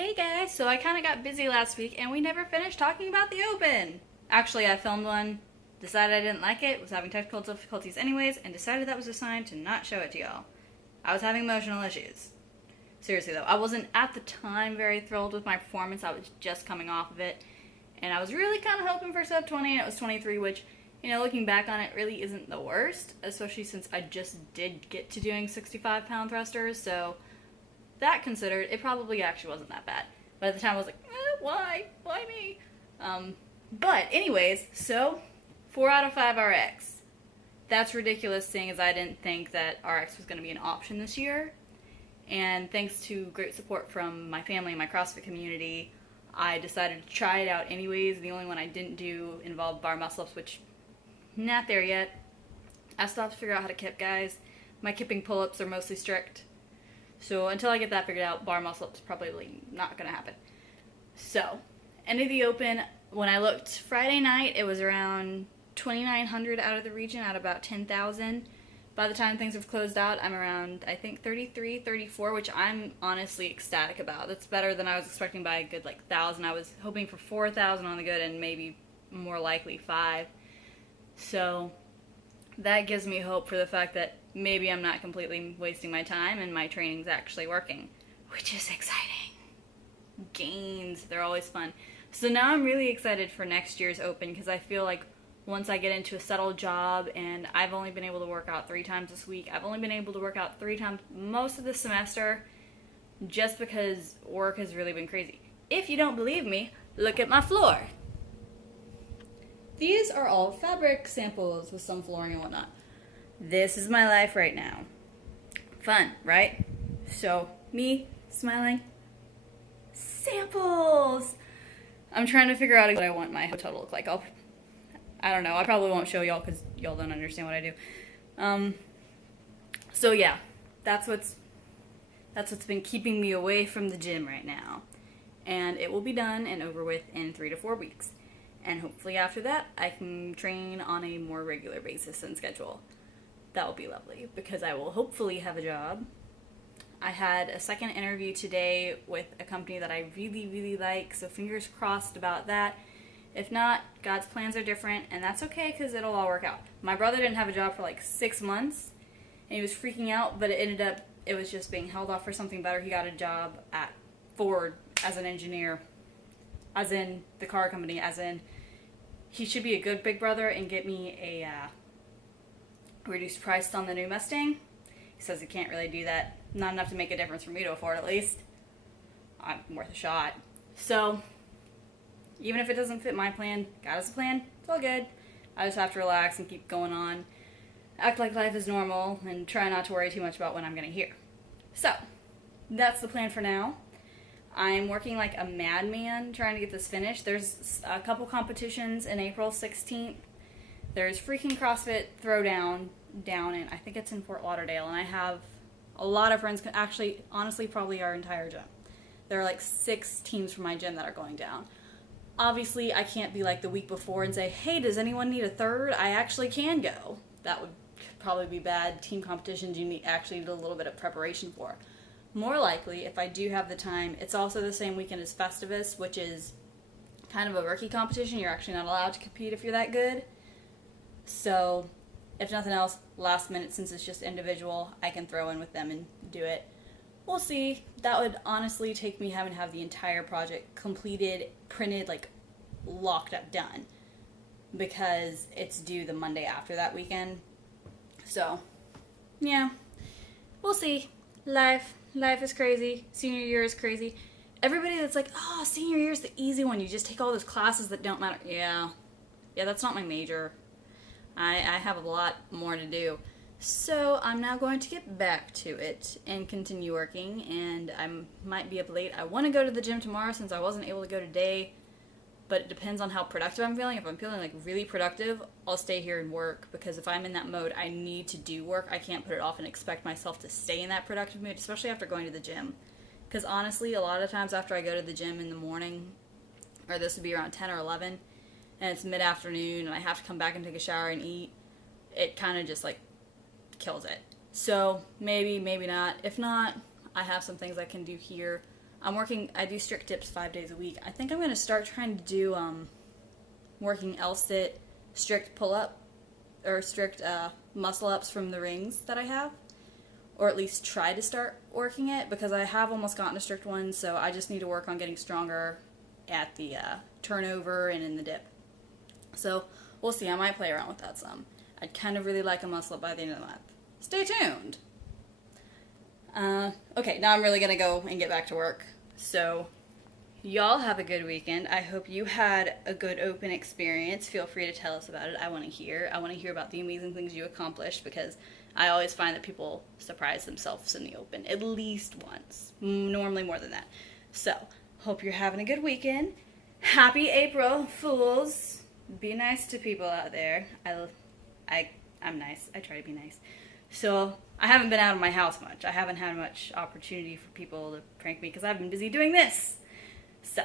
Hey guys, so I kind of got busy last week and we never finished talking about the Open. Actually, I filmed one, decided I didn't like it, was having technical difficulties anyways, and decided that was a sign to not show it to y'all. I was having emotional issues. Seriously though, I wasn't at the time very thrilled with my performance. I was just coming off of it, and I was really kind of hoping for sub 20, and it was 23, which, looking back on it, really isn't the worst, especially since I just did get to doing 65-pound thrusters, so that considered, it probably actually wasn't that bad. But at the time I was like, why? Why me? But anyways, so 4 out of 5 RX. That's ridiculous, seeing as I didn't think that RX was going to be an option this year. And thanks to great support from my family and my CrossFit community, I decided to try it out anyways. The only one I didn't do involved bar muscle-ups, which, not there yet. I still have to figure out how to kip, guys. My kipping pull-ups are mostly strict. So until I get that figured out, bar muscle-ups probably not going to happen. So, end of the Open, when I looked Friday night, it was around 2,900 out of the region, out of about 10,000. By the time things have closed out, I'm around, I think, 33, 34, which I'm honestly ecstatic about. That's better than I was expecting by a good, 1,000. I was hoping for 4,000 on the good and maybe more likely 5. So, that gives me hope for the fact that maybe I'm not completely wasting my time and my training's actually working, which is exciting. Gains, they're always fun. So now I'm really excited for next year's Open because I feel like once I get into a settled job, and I've only been able to work out 3 times this week. I've only been able to work out 3 times most of the semester just because work has really been crazy. If you don't believe me, look at my floor. These are all fabric samples with some flooring and whatnot. This is my life right now. Fun, right? So, me, smiling, samples! I'm trying to figure out what I want my hotel to look like. I don't know, I probably won't show y'all because y'all don't understand what I do. So yeah, that's what's been keeping me away from the gym right now. And it will be done and over with in 3 to 4 weeks. And hopefully after that, I can train on a more regular basis and schedule. That will be lovely because I will hopefully have a job. I had a second interview today with a company that I really, really like, so fingers crossed about that. If not, God's plans are different, and that's okay because it'll all work out. My brother didn't have a job for 6 months, and he was freaking out, but it was just being held off for something better. He got a job at Ford as an engineer, as in the car company, as in he should be a good big brother and get me a reduced price on the new Mustang. He says he can't really do that. Not enough to make a difference for me to afford, at least. I'm worth a shot. So, even if it doesn't fit my plan, God has a plan, it's all good. I just have to relax and keep going on. Act like life is normal and try not to worry too much about when I'm going to hear. So, that's the plan for now. I'm working like a madman trying to get this finished. There's a couple competitions in April 16th. There's freaking CrossFit Throwdown down in, I think it's in Fort Lauderdale, and I have a lot of friends, actually, honestly, probably our entire gym. There are 6 teams from my gym that are going down. Obviously, I can't be the week before and say, hey, does anyone need a third? I actually can go. That would probably be bad. Team competitions you actually need a little bit of preparation for. More likely, if I do have the time, it's also the same weekend as Festivus, which is kind of a rookie competition. You're actually not allowed to compete if you're that good. So, if nothing else, last minute, since it's just individual, I can throw in with them and do it. We'll see. That would honestly take me having to have the entire project completed, printed, locked up, done. Because it's due the Monday after that weekend. So, yeah. We'll see. Life is crazy. Senior year is crazy. Everybody that's oh, senior year is the easy one. You just take all those classes that don't matter. Yeah, that's not my major. I have a lot more to do. So I'm now going to get back to it and continue working, and I might be up late. I want to go to the gym tomorrow since I wasn't able to go today, but it depends on how productive I'm feeling. If I'm feeling really productive, I'll stay here and work, because if I'm in that mode, I need to do work. I can't put it off and expect myself to stay in that productive mood, especially after going to the gym. Because honestly, a lot of times after I go to the gym in the morning, or this would be around 10 or 11, and it's mid-afternoon, and I have to come back and take a shower and eat, it kind of just, kills it. So, maybe, maybe not. If not, I have some things I can do here I do strict dips 5 days a week. I think I'm going to start trying to do working L-sit, strict pull-up, or strict muscle-ups from the rings that I have. Or at least try to start working it, because I have almost gotten a strict one, so I just need to work on getting stronger at the turnover and in the dip. So we'll see. I might play around with that some. I'd kind of really like a muscle-up by the end of the month. Stay tuned! Okay, now I'm really going to go and get back to work. So, y'all have a good weekend. I hope you had a good open experience. Feel free to tell us about it. I want to hear. I want to hear about the amazing things you accomplished, because I always find that people surprise themselves in the open at least once. Normally more than that. So, hope you're having a good weekend. Happy April Fools. Be nice to people out there. I'm nice. I try to be nice. So, I haven't been out of my house much. I haven't had much opportunity for people to prank me because I've been busy doing this. So,